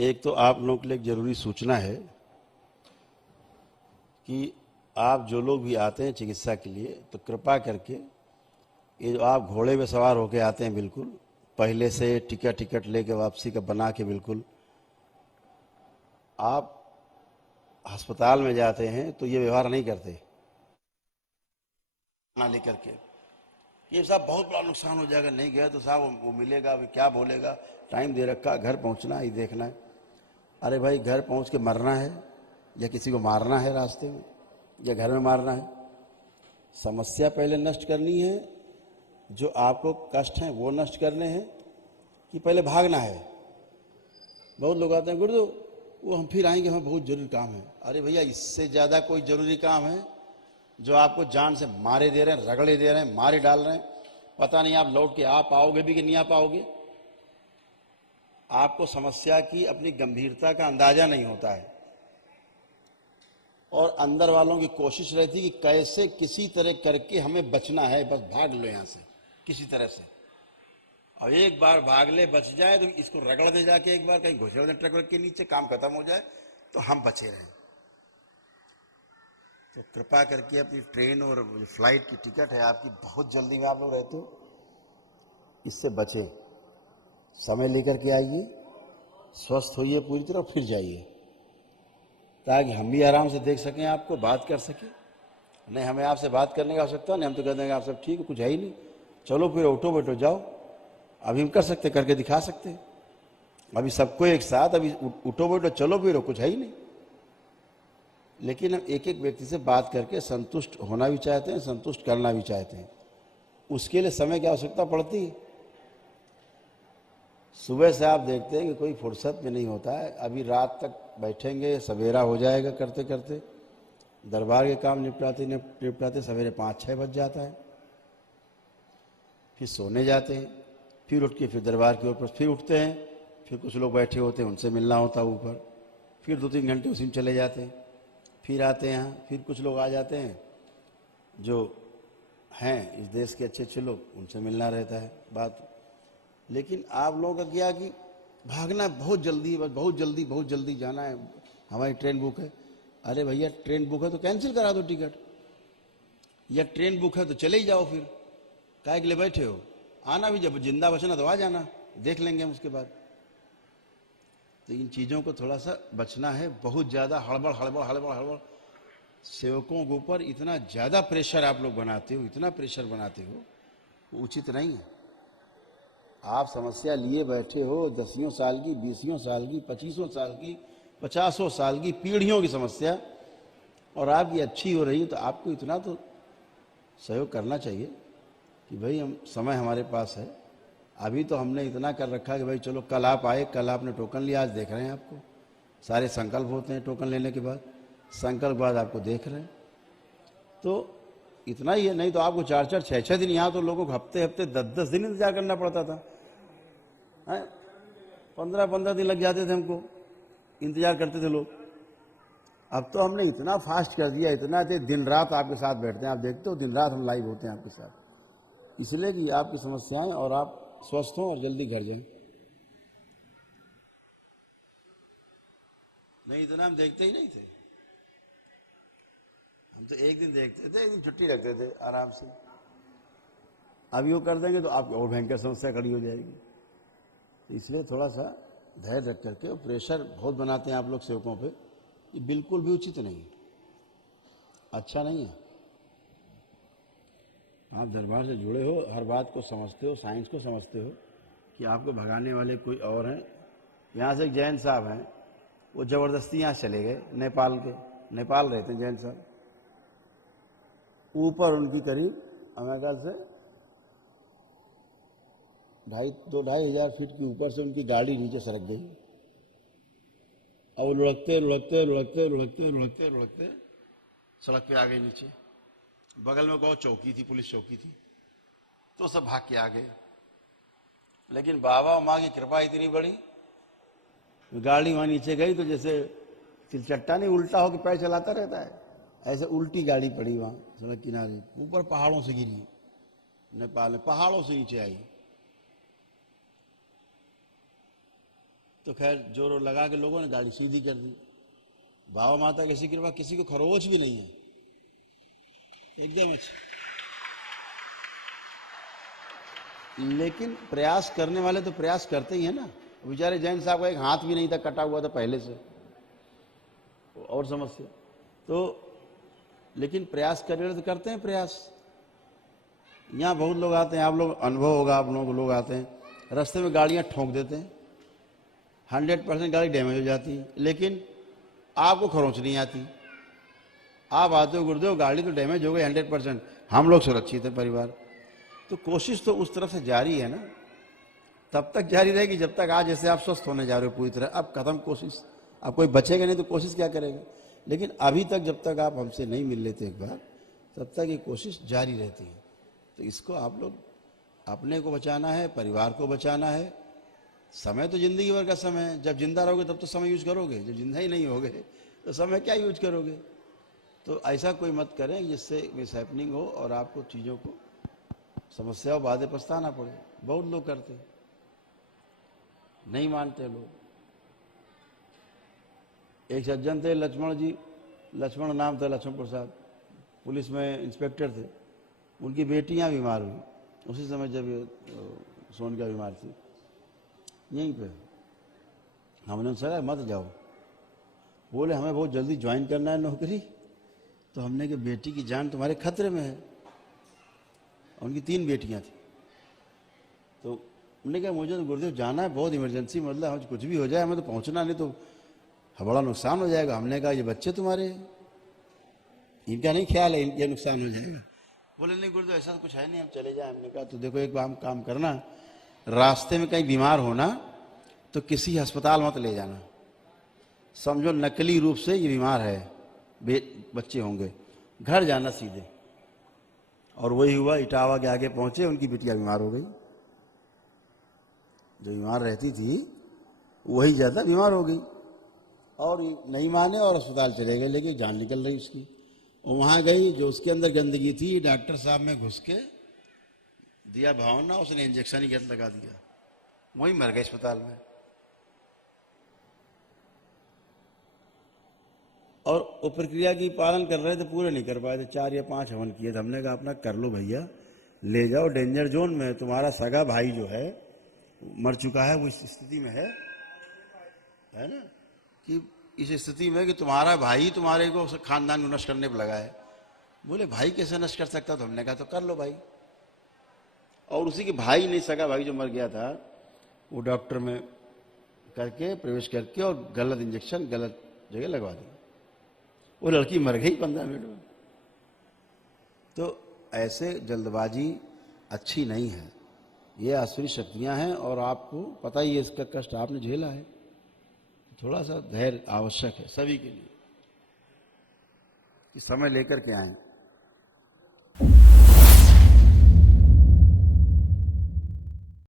एक तो आप लोगों के लिए एक जरूरी सूचना है कि आप जो लोग भी आते हैं चिकित्सा के लिए, तो कृपा करके ये जो आप घोड़े पे सवार होके आते हैं, बिल्कुल पहले से टिकट लेके वापसी का बना के, बिल्कुल आप अस्पताल में जाते हैं तो ये व्यवहार नहीं करते ना लेकर के ये साहब बहुत बड़ा नुकसान हो जाएगा, नहीं गया तो साहब वो मिलेगा, अभी क्या बोलेगा, टाइम दे रखा, घर पहुंचना ही देखना है। अरे भाई, घर पहुंच के मरना है या किसी को मारना है रास्ते में या घर में मारना है? समस्या पहले नष्ट करनी है, जो आपको कष्ट हैं वो नष्ट करने हैं, कि पहले भागना है? बहुत लोग आते हैं, गुरुदेव वो हम फिर आएंगे, हमें बहुत जरूरी काम है। अरे भैया, इससे ज़्यादा कोई ज़रूरी काम है जो आपको जान से मारे दे रहे हैं, रगड़े दे रहे हैं, मारे डाल रहे हैं, पता नहीं आप लौट के आ पाओगे भी कि नहीं आ पाओगे। आपको समस्या की अपनी गंभीरता का अंदाजा नहीं होता है, और अंदर वालों की कोशिश रहती कि कैसे किसी तरह करके हमें बचना है, बस भाग लो यहाँ से किसी तरह से। और एक बार भाग ले, बच जाए तो इसको रगड़ दे जाके, एक बार कहीं घुसेड़ दे ट्रक के नीचे, काम खत्म हो जाए तो हम बचे रहें। तो कृपा करके अपनी ट्रेन और फ्लाइट की टिकट है आपकी, बहुत जल्दी में आप लोग रहते हो, इससे बचें, समय लेकर के आइए, स्वस्थ होइए पूरी तरह, फिर जाइए, ताकि हम भी आराम से देख सकें, आपको बात कर सकें। नहीं हमें आपसे बात करने की आवश्यकता नहीं, हम तो कह देंगे आप सब ठीक है, कुछ है ही नहीं, चलो फिर उठो बैठो जाओ। अभी हम कर सकते, करके दिखा सकते, अभी सबको एक साथ, अभी उठो बैठो चलो फिर, कुछ है ही नहीं। लेकिन हम एक एक व्यक्ति से बात करके संतुष्ट होना भी चाहते हैं, संतुष्ट करना भी चाहते हैं, उसके लिए समय की आवश्यकता पड़ती है। सुबह से आप देखते हैं कि कोई फुर्सत में नहीं होता है, अभी रात तक बैठेंगे, सवेरा हो जाएगा करते करते, दरबार के काम निपटाते निपटाते सवेरे 5-6 बज जाता है, फिर सोने जाते हैं, फिर उठ के फिर दरबार की ओर फिर उठते हैं, फिर कुछ लोग बैठे होते हैं उनसे मिलना होता है ऊपर, फिर 2-3 घंटे उसी में चले जाते हैं, फिर आते हैं यहाँ, फिर कुछ लोग आ जाते हैं जो हैं इस देश के अच्छे अच्छे लोग, उनसे मिलना रहता है बात। लेकिन आप लोगों का क्या कि भागना बहुत जल्दी, बस बहुत जल्दी जाना है, हमारी ट्रेन बुक है। अरे भैया, ट्रेन बुक है तो कैंसिल करा दो टिकट, या ट्रेन बुक है तो चले ही जाओ, फिर काहे के लिए बैठे हो? आना भी, जब जिंदा बचना तो आ जाना, देख लेंगे हम उसके बाद। तो इन चीज़ों को थोड़ा सा बचना है, बहुत ज़्यादा हड़बड़ हड़बड़ हड़बड़ हड़बड़, सेवकों के ऊपर इतना ज़्यादा प्रेशर आप लोग बनाते हो, इतना प्रेशर बनाते हो, वो उचित नहीं है। आप समस्या लिए बैठे हो, 10 साल की, 20 साल की, 25 साल की, 50 साल की, पीढ़ियों की समस्या, और आपकी अच्छी हो रही है, तो आपको इतना तो सहयोग करना चाहिए कि भाई हम, समय हमारे पास है। अभी तो हमने इतना कर रखा कि भाई चलो कल आप आए, कल आपने टोकन लिया, आज देख रहे हैं आपको, सारे संकल्प होते हैं टोकन लेने के बाद, संकल्प के बाद आपको देख रहे हैं, तो इतना ही है। नहीं तो आपको 4-4, 6-6 दिन, यहाँ तो लोगों को हफ्ते हफ्ते 10-10 दिन इंतजार करना पड़ता था, 15-15 दिन लग जाते थे हमको, इंतजार करते थे लोग। अब तो हमने इतना फास्ट कर दिया, इतना दिन रात आपके साथ बैठते हैं, आप देखते हो दिन रात हम लाइव होते हैं आपके साथ, इसलिए कि आपकी समस्याएं और आप स्वस्थ हों और जल्दी घर जाएं। नहीं, इतना हम देखते ही नहीं थे, हम तो एक दिन देखते थे, एक दिन छुट्टी रखते थे आराम से। अभी वो कर देंगे तो आपकी और भयंकर समस्या खड़ी हो जाएगी। तो इसलिए थोड़ा सा धैर्य रख करके, प्रेशर बहुत बनाते हैं आप लोग सेवकों पे, ये बिल्कुल भी उचित नहीं, अच्छा नहीं है। आप दरबार से जुड़े हो, हर बात को समझते हो, साइंस को समझते हो कि आपको भगाने वाले कोई और हैं। यहाँ से एक जैन साहब हैं, वो ज़बरदस्ती यहाँ चले गए, नेपाल के, नेपाल रहते हैं जैन साहब, ऊपर उनकी करीब हमारे ख्याल से 2-2.5 फीट के ऊपर से उनकी गाड़ी नीचे सरक गई, और वो लुढ़कते लुढ़कते लुढ़कते लुढ़कते लुढ़कते लुढ़कते सड़क पे आ गए नीचे। बगल में गौ चौकी थी, पुलिस चौकी थी, तो सब भाग के आ गए। लेकिन बाबा और माँ की कृपा इतनी बड़ी, गाड़ी वहां नीचे गई तो जैसे तिलचट्टा नहीं उल्टा होकर पैर चलाता रहता है, ऐसे उल्टी गाड़ी पड़ी वहां सड़क किनारे, ऊपर पहाड़ों से गिरी, नेपाल में पहाड़ों से नीचे आई। तो खैर जोर लगा के लोगों ने गाड़ी सीधी कर दी। बाबा माता की ऐसी कृपा, किसी को खरोच भी नहीं है, एकदम अच्छा। लेकिन प्रयास करने वाले तो प्रयास करते ही है ना। बेचारे जैन साहब का एक हाथ भी नहीं था, कटा हुआ था पहले से, और समस्या। तो लेकिन प्रयास करने वाले तो करते हैं प्रयास। यहाँ बहुत लोग आते हैं, आप लोग अनुभव होगा, आप लोगों को, लोग आते हैं रास्ते में गाड़ियाँ ठोंक देते हैं, 100% गाड़ी डैमेज हो जाती है, लेकिन आपको खरोंच नहीं आती। आप आते हो गुरुदेव गाड़ी तो डैमेज हो गई 100%, हम लोग सुरक्षित है परिवार। तो कोशिश तो उस तरफ से जारी है ना, तब तक जारी रहेगी जब तक आज जैसे आप स्वस्थ होने जा रहे हो पूरी तरह। अब खत्म कोशिश, अब कोई बचेगा नहीं तो कोशिश क्या करेगा। लेकिन अभी तक जब तक आप हमसे नहीं मिल लेते एक बार, तब तक ये कोशिश जारी रहती है। तो इसको आप लोग, अपने को बचाना है, परिवार को बचाना है। समय तो जिंदगी भर का समय है, जब जिंदा रहोगे तब तो समय यूज करोगे, जब जिंदा ही नहीं होगे तो समय क्या यूज करोगे। तो ऐसा कोई मत करें जिससे मिसहैपनिंग हो और आपको चीज़ों को, समस्याओं बाधे पछताना पड़े। बहुत लोग करते, नहीं मानते लोग। एक सज्जन थे लक्ष्मण जी, लक्ष्मण नाम था, लक्ष्मण प्रसाद, पुलिस में इंस्पेक्टर थे। उनकी बेटियां बीमार हुई उसी समय जब सोनिया बीमार थी, यहीं पे। हमने उनसे कहा मत जाओ, बोले हमें बहुत जल्दी ज्वाइन करना है नौकरी। तो हमने कहा बेटी की जान तुम्हारे खतरे में है। उनकी 3 बेटियां थी। तो उन्होंने कहा मुझे तो गुरुदेव जाना है, बहुत इमरजेंसी, मतलब हमें कुछ भी हो जाए, हमें तो पहुंचना, नहीं तो बड़ा नुकसान हो जाएगा। हमने कहा ये बच्चे तुम्हारे हैं, इनका नहीं ख्याल है, इनका नुकसान हो जाएगा। बोले नहीं गुरुदेव ऐसा तो कुछ है नहीं, हम चले जाए। हमने कहा तो देखो एक काम करना, रास्ते में कहीं बीमार होना तो किसी अस्पताल मत ले जाना, समझो नकली रूप से ये बीमार है, बच्चे होंगे, घर जाना सीधे। और वही हुआ, इटावा के आगे पहुंचे, उनकी बिटिया बीमार हो गई। जो बीमार रहती थी वही ज़्यादा बीमार हो गई, और नहीं माने और अस्पताल चले गए, लेकिन जान निकल रही उसकी। वहाँ गई, जो उसके अंदर गंदगी थी डॉक्टर साहब में घुस के दिया भावना, उसने इंजेक्शन ही गलत लगा दिया, वही मर गए अस्पताल में। और वो प्रक्रिया की पालन कर रहे थे, पूरे नहीं कर पाए थे, 4 या 5 हवन किए थे। हमने कहा अपना कर लो भैया, ले जाओ, डेंजर जोन में। तुम्हारा सगा भाई जो है मर चुका है, वो इस स्थिति में है ना, कि इस स्थिति में कि तुम्हारा भाई तुम्हारे को खानदान को नष्ट करने पर लगा है। बोले भाई कैसे नष्ट कर सकता। तो हमने कहा तो कर लो भाई। और उसी के भाई नहीं, सगा भाई जो मर गया था, वो डॉक्टर में करके प्रवेश करके और गलत इंजेक्शन गलत जगह लगवा दी, वो लड़की मर गई 15 मिनट में। तो ऐसे जल्दबाजी अच्छी नहीं है, ये आसुरी शक्तियां हैं, और आपको पता ही है इसका कष्ट आपने झेला है। थोड़ा सा धैर्य आवश्यक है सभी के लिए, कि समय लेकर के आएं।